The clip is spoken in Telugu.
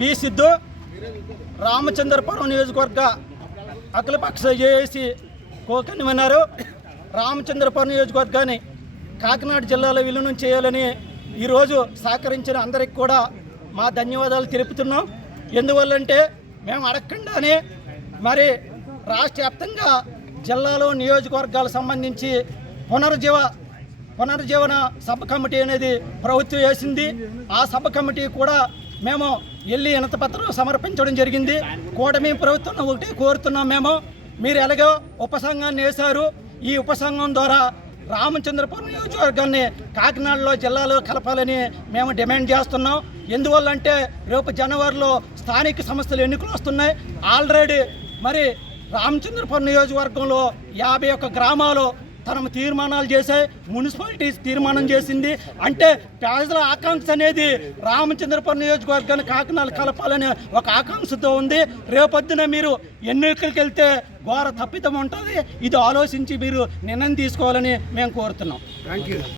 బి సిద్ధు రామచంద్రపురం నియోజకవర్గ అఖిలపక్ష జేఏసీ కన్వీనర్. రామచంద్రపురం నియోజకవర్గాన్ని కాకినాడ జిల్లాలో విలీనం చేయాలని ఈరోజు సహకరించిన అందరికి కూడా మా ధన్యవాదాలు తెలుపుతున్నాం. ఎందువల్లంటే మేము అడగకుండానే మరి రాష్ట్ర వ్యాప్తంగా జిల్లాలో నియోజకవర్గాలకు సంబంధించి పునరుజ్జీవన సబ్ కమిటీ అనేది ప్రభుత్వం వేసింది. ఆ సబ్ కమిటీ కూడా మేము వెళ్ళి వినతిపత్రం సమర్పించడం జరిగింది. కూటమి ప్రభుత్వం ఒకటి కోరుతున్నాం, మీరు ఎలాగో ఉపసంఘాన్ని వేశారు, ఈ ఉపసంఘం ద్వారా రామచంద్రపురం నియోజకవర్గాన్ని కాకినాడలో జిల్లాలో కలపాలని మేము డిమాండ్ చేస్తున్నాం. ఎందువల్లంటే రేపు జనవరిలో స్థానిక సంస్థలు ఎన్నికలు వస్తున్నాయి. ఆల్రెడీ మరి రామచంద్రపురం నియోజకవర్గంలో 51 గ్రామాలు తన తీర్మానాలు చేశాయి, మున్సిపాలిటీ తీర్మానం చేసింది. అంటే ప్రజల ఆకాంక్ష అనేది రామచంద్రపురం నియోజకవర్గాన్ని కాకినాడ కలపాలనే ఒక ఆకాంక్షతో ఉంది. రేపొద్దున మీరు ఎన్నికలకు వెళ్తే ఘోర తప్పిదం ఉంటుంది. ఇది ఆలోచించి మీరు నిర్ణయం తీసుకోవాలని మేము కోరుతున్నాం.